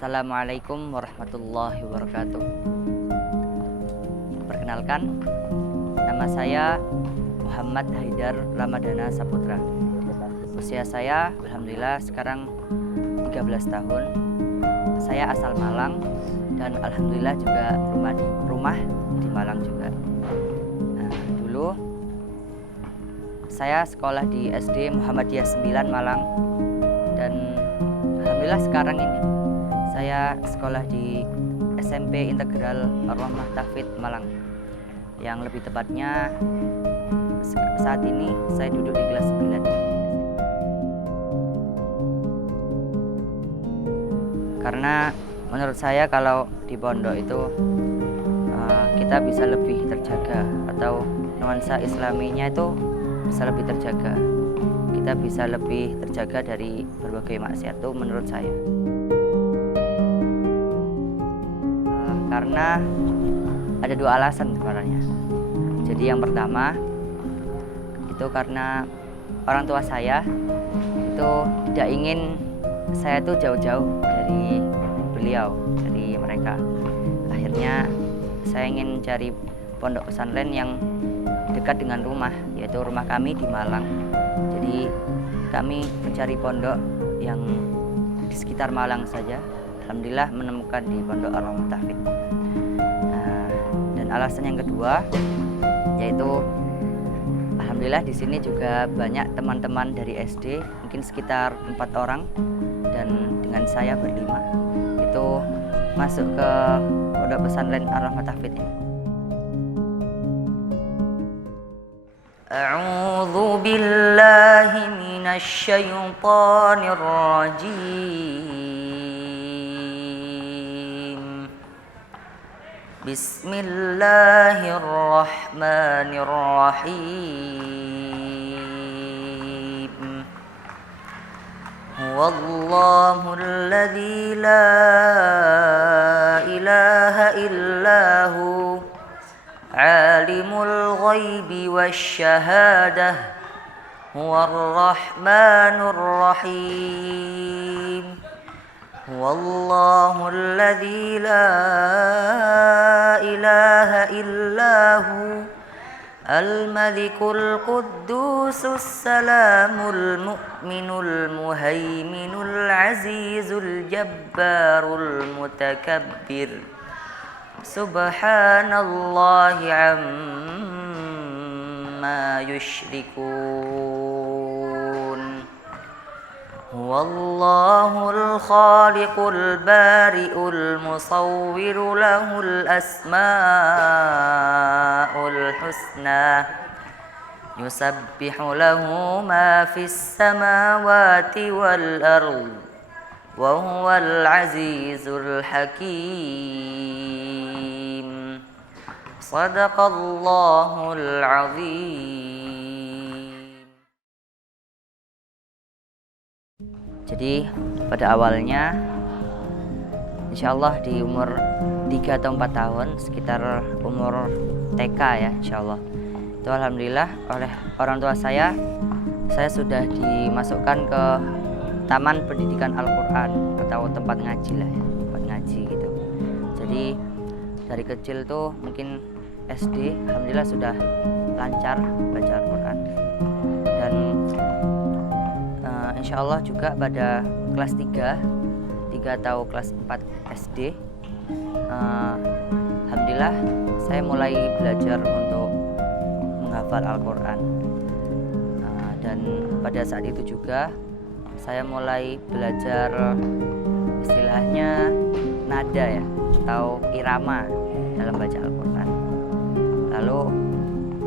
Assalamualaikum warahmatullahi wabarakatuh. Perkenalkan, nama saya Muhammad Haidar Ramadana Saputra. Usia saya alhamdulillah sekarang 13 tahun. Saya asal Malang dan alhamdulillah juga rumah di Malang juga. Dulu saya sekolah di SD Muhammadiyah 9 Malang, dan alhamdulillah sekarang ini saya sekolah di SMP Integral Ar-Rahmah Tahfidz Malang. Yang lebih tepatnya saat ini saya duduk di kelas 9. Karena menurut saya kalau di pondok itu kita bisa lebih terjaga, atau nuansa islaminya itu bisa lebih terjaga. Kita bisa lebih terjaga dari berbagai maksiat itu menurut saya. Karena ada dua alasan sebenarnya. Jadi yang pertama itu karena orang tua saya itu tidak ingin saya itu jauh-jauh dari beliau, dari mereka. Akhirnya saya ingin cari pondok pesantren yang dekat dengan rumah, yaitu rumah kami di Malang. Jadi kami mencari pondok yang di sekitar Malang saja. Alhamdulillah menemukan di Pondok Ar-Rahmah Tahfidz. Dan alasan yang kedua yaitu alhamdulillah di sini juga banyak teman-teman dari SD, mungkin sekitar 4 orang, dan dengan saya berlima itu masuk ke Pondok Pesantren Ar-Rahmah Tahfidz ini. A'udzu billahi minasy syaithanir rajim. Bismillahirrahmanirrahim. Huwallahul ladzi la ilaha illahu alimul ghaibi wasyahadah huwar rahmanur rahim. Huwallahul ladzi la ilaha illahu al-malikul quddusus salamul mu'minul muhaiminul azizul jabbarul mutakabbir. Subhanallahi amma yushrikun. Huwallahul khaliqul bari'ul musawwiru lahul asma'ul husna. Yusabbihu lahu ma fis samawati wal ardh wa huwal azizul hakim. Shadaqallahul azim. Jadi pada awalnya insya Allah di umur 3 atau 4 tahun, sekitar umur TK ya insya Allah, itu alhamdulillah oleh orang tua saya sudah dimasukkan ke Taman Pendidikan Al-Quran atau tempat ngaji lah ya, tempat ngaji gitu. Jadi dari kecil tuh mungkin SD alhamdulillah sudah lancar baca Al-Quran, dan insya Allah juga pada kelas 3 atau kelas 4 SD alhamdulillah saya mulai belajar untuk menghafal Al-Quran, dan pada saat itu juga saya mulai belajar istilahnya nada ya, atau irama dalam baca Al-Quran. Lalu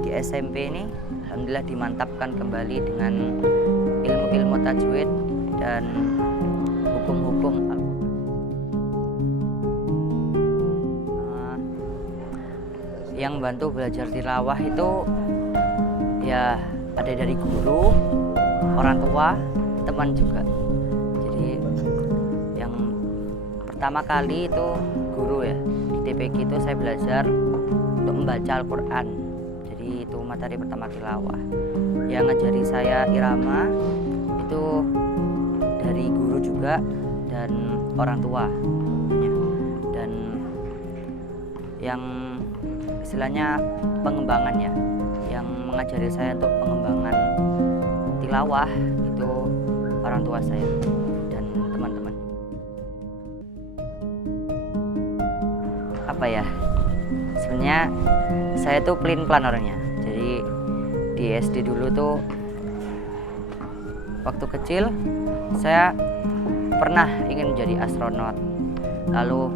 di SMP ini alhamdulillah dimantapkan kembali dengan ilmu-ilmu tajwid dan hukum-hukum Al-Quran. Yang bantu belajar tilawah itu ya ada dari guru, orang tua, teman juga. Jadi yang pertama kali itu guru ya, di TPQ itu saya belajar untuk membaca Al-Quran. Jadi itu materi pertama tilawah. Yang ngajari saya irama itu dari guru juga, dan orang tua ya. Dan yang istilahnya pengembangan ya, yang mengajari saya untuk pengembangan tilawah itu orang tua saya dan teman-teman. Apa ya, sebenarnya saya tuh pelin-pelan orangnya. Jadi di SD dulu tuh waktu kecil saya pernah ingin menjadi astronot, lalu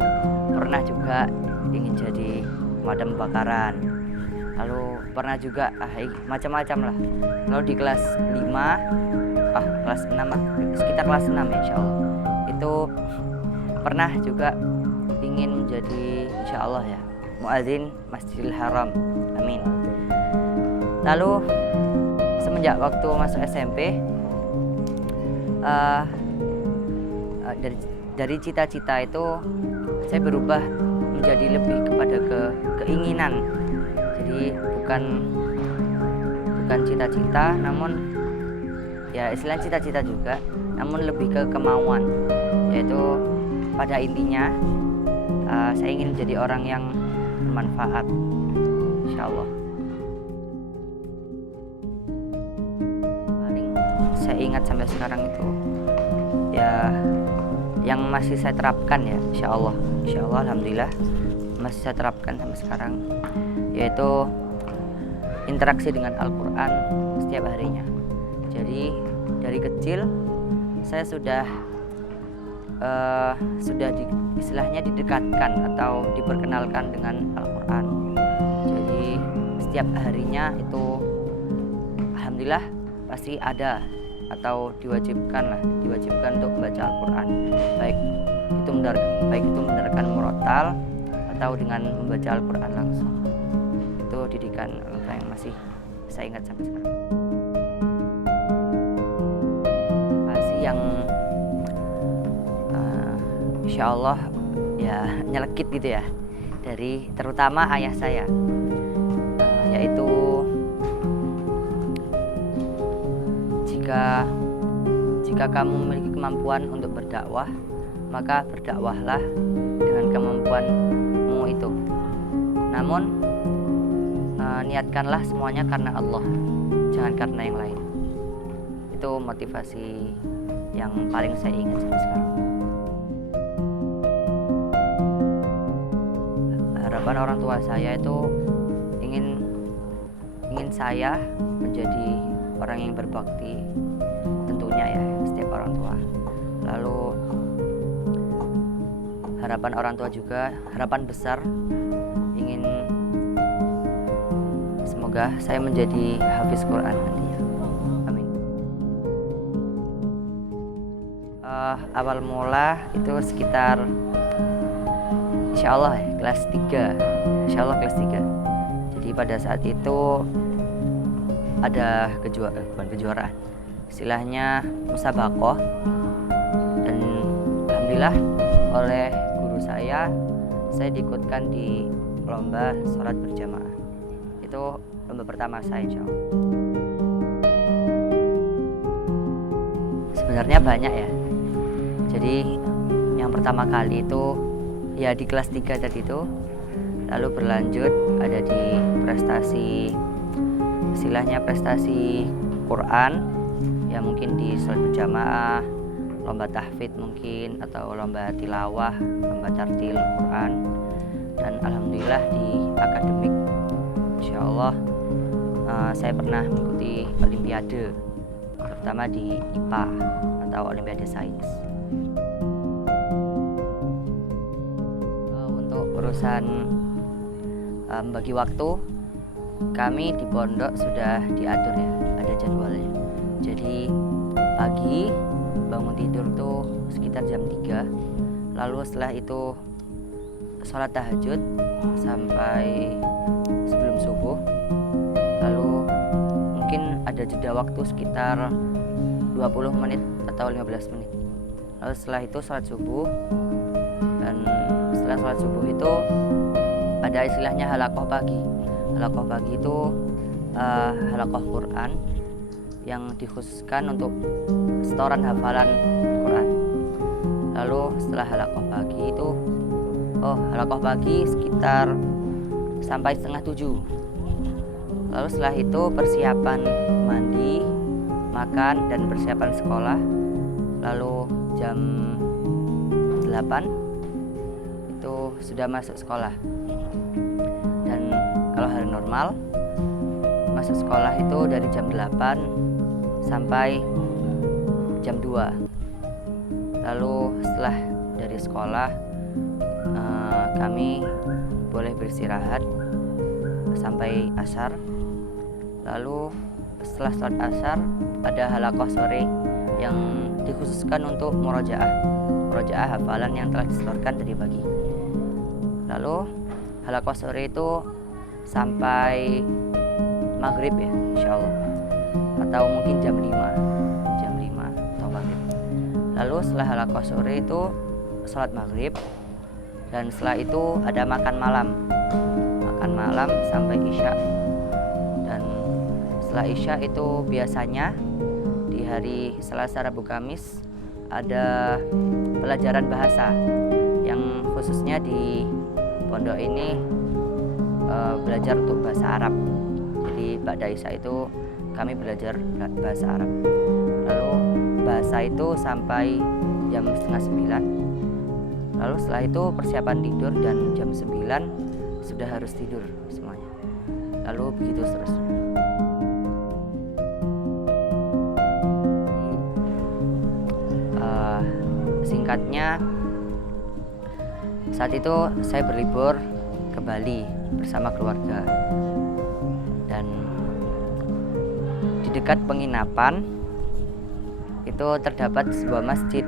pernah juga ingin jadi pemadam kebakaran, lalu pernah juga macam-macam lah. Lalu di kelas 5 kelas 6 sekitar kelas 6 ya, insya Allah itu pernah juga ingin menjadi insya Allah ya muadzin Masjidil Haram, amin. Lalu semenjak waktu masuk SMP dari cita-cita itu saya berubah menjadi lebih kepada keinginan. Jadi bukan cita-cita, namun ya istilah cita-cita juga, namun lebih ke kemauan, yaitu pada intinya saya ingin menjadi orang yang bermanfaat, insya Allah. Paling saya ingat sampai sekarang itu ya yang masih saya terapkan ya, insya Allah alhamdulillah masih saya terapkan sampai sekarang, yaitu interaksi dengan Al-Quran setiap harinya. Jadi dari kecil saya sudah istilahnya didekatkan atau diperkenalkan dengan Al-Quran. Jadi setiap harinya itu alhamdulillah pasti ada atau diwajibkan untuk membaca Al-Quran, baik itu mendengarkan murotal atau dengan membaca Al-Quran langsung. Itu didikan apa yang masih saya ingat sampai sekarang. Motivasi yang insya Allah ya nyelekit gitu ya, dari terutama ayah saya, yaitu jika kamu memiliki kemampuan untuk berdakwah, maka berdakwahlah dengan kemampuanmu itu. Namun niatkanlah semuanya karena Allah, jangan karena yang lain. Itu motivasi yang paling saya ingat sampai sekarang. Harapan orang tua saya itu ingin saya menjadi orang yang berbakti, tentunya ya setiap orang tua. Lalu harapan orang tua juga, harapan besar ingin semoga saya menjadi hafiz Quran nantinya, amin. Awal mula itu sekitar insya Allah ya, kelas 3, insya Allah kelas 3. Jadi pada saat itu ada kejuaraan, istilahnya musabaqah, dan alhamdulillah oleh guru saya diikutkan di lomba sholat berjamaah. Itu lomba pertama saya, insya Allah. Sebenarnya banyak ya. Jadi yang pertama kali itu ya di kelas 3 tadi itu, lalu berlanjut ada di prestasi, istilahnya prestasi Quran ya, mungkin di sholat berjamaah, lomba tahfidz mungkin, atau lomba tilawah, lomba tartil Quran. Dan alhamdulillah di akademik insya Allah saya pernah mengikuti olimpiade, terutama di IPA atau olimpiade sains. Untuk urusan bagi waktu, kami di pondok sudah diatur ya, ada jadwalnya. Jadi pagi bangun tidur tuh sekitar jam 3, lalu setelah itu sholat tahajud sampai sebelum subuh, lalu mungkin ada jeda waktu sekitar 20 menit atau 15 menit. Lalu setelah itu sholat subuh, dan setelah sholat subuh itu ada istilahnya halaqah pagi. Halaqah pagi itu halaqah Quran yang dikhususkan untuk setoran hafalan Quran. Lalu setelah halaqah pagi itu, halaqah pagi sekitar sampai setengah 7. Lalu setelah itu persiapan mandi, makan, dan persiapan sekolah. Lalu jam 8 itu sudah masuk sekolah. Dan kalau hari normal masuk sekolah itu dari jam 8 sampai jam 2. Lalu setelah dari sekolah kami boleh beristirahat sampai asar. Lalu setelah sholat asar ada halaqah sore yang dikhususkan untuk murojaah hafalan yang telah disetorkan tadi pagi. Lalu halaqah sore itu sampai maghrib ya, insyaallah, atau mungkin jam 5 atau maghrib. Lalu setelah halaqah sore itu sholat maghrib, dan setelah itu ada makan malam sampai isya. Dan setelah isya itu biasanya di hari Selasa, Rabu, Kamis ada pelajaran bahasa yang khususnya di pondok ini belajar untuk bahasa Arab. Jadi ba'da isya itu kami belajar bahasa Arab. Lalu bahasa itu sampai jam setengah 9. Lalu setelah itu persiapan tidur, dan jam 9 sudah harus tidur semuanya. Lalu begitu seterusnya. Singkatnya, saat itu saya berlibur ke Bali bersama keluarga, dan di dekat penginapan itu terdapat sebuah masjid.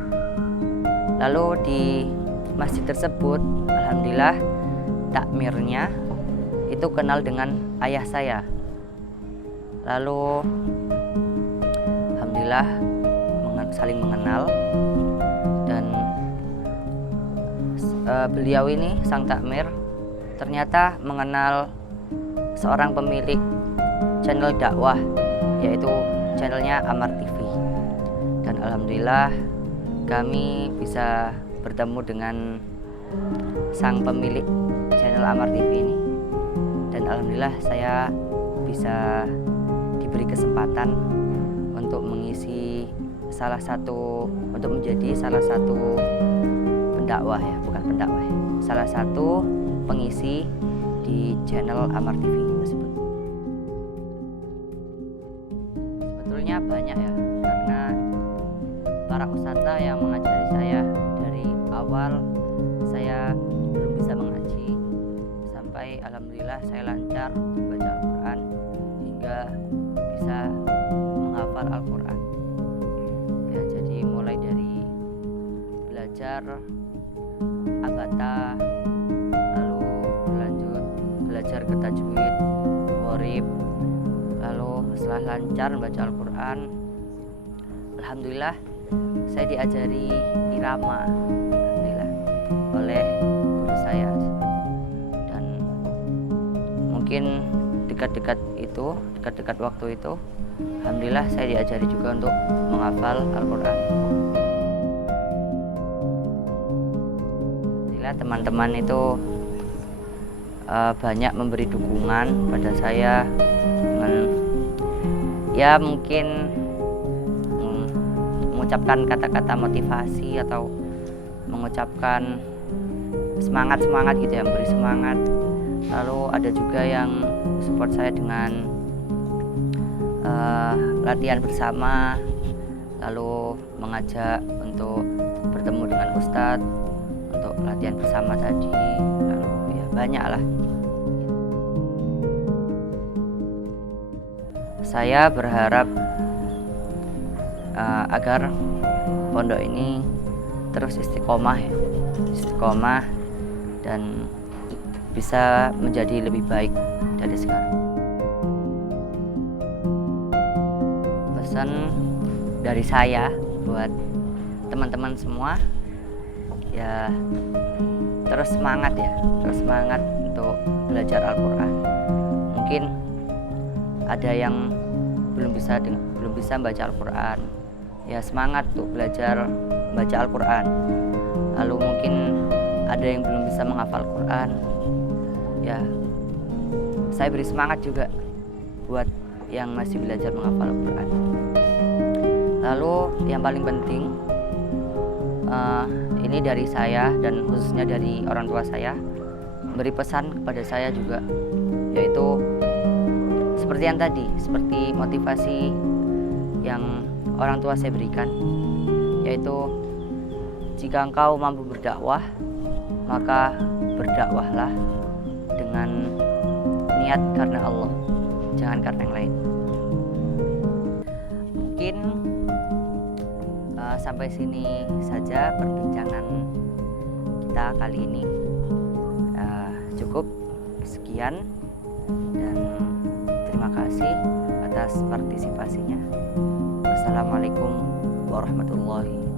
Lalu di masjid tersebut, alhamdulillah, takmirnya itu kenal dengan ayah saya. Lalu alhamdulillah saling mengenal, dan beliau ini, sang takmir, ternyata mengenal seorang pemilik channel dakwah, yaitu channelnya Amar TV. Dan alhamdulillah kami bisa bertemu dengan sang pemilik channel Amar TV ini, dan alhamdulillah saya bisa diberi kesempatan untuk mengisi menjadi salah satu pendakwah ya, bukan pendakwah ya, salah satu pengisi di channel Amar TV tersebut. Sebetulnya banyak ya, karena para ustadzah yang mengajari saya dari awal saya belum bisa mengaji, sampai alhamdulillah saya lancar baca Al-Quran hingga bisa menghafal Al-Quran ya. Jadi mulai dari belajar abata, lalu berlanjut belajar ke tajwid, gharib, lalu setelah lancar membaca Al-Quran, alhamdulillah saya diajari irama, alhamdulillah, oleh guru saya. Dan mungkin dekat-dekat waktu itu alhamdulillah saya diajari juga untuk menghafal Al-Quran. Alhamdulillah teman-teman itu banyak memberi dukungan pada saya dengan ya mungkin mengucapkan kata-kata motivasi atau mengucapkan semangat gitu ya, memberi semangat. Lalu ada juga yang support saya dengan latihan bersama, lalu mengajak untuk bertemu dengan ustadz untuk latihan bersama tadi. Lalu ya banyak lah. Saya berharap agar pondok ini terus istiqomah dan bisa menjadi lebih baik dari sekarang. Pesan dari saya buat teman-teman semua ya, terus semangat untuk belajar Al-Quran. Mungkin ada yang belum bisa membaca Al-Quran, ya semangat untuk belajar membaca Al-Quran. lalu mungkin ada yang belum bisa menghafal Quran, ya saya beri semangat juga buat yang masih belajar menghafal Quran. Lalu yang paling penting, ini dari saya dan khususnya dari orang tua saya, beri pesan kepada saya juga, yaitu seperti yang tadi, seperti motivasi yang orang tua saya berikan, yaitu jika engkau mampu berdakwah, maka berdakwahlah dengan niat karena Allah, jangan karena yang lain. Mungkin sampai sini saja perbincangan kita kali ini. Cukup sekian dan terima kasih atas partisipasinya. Wassalamualaikum warahmatullahi wabarakatuh.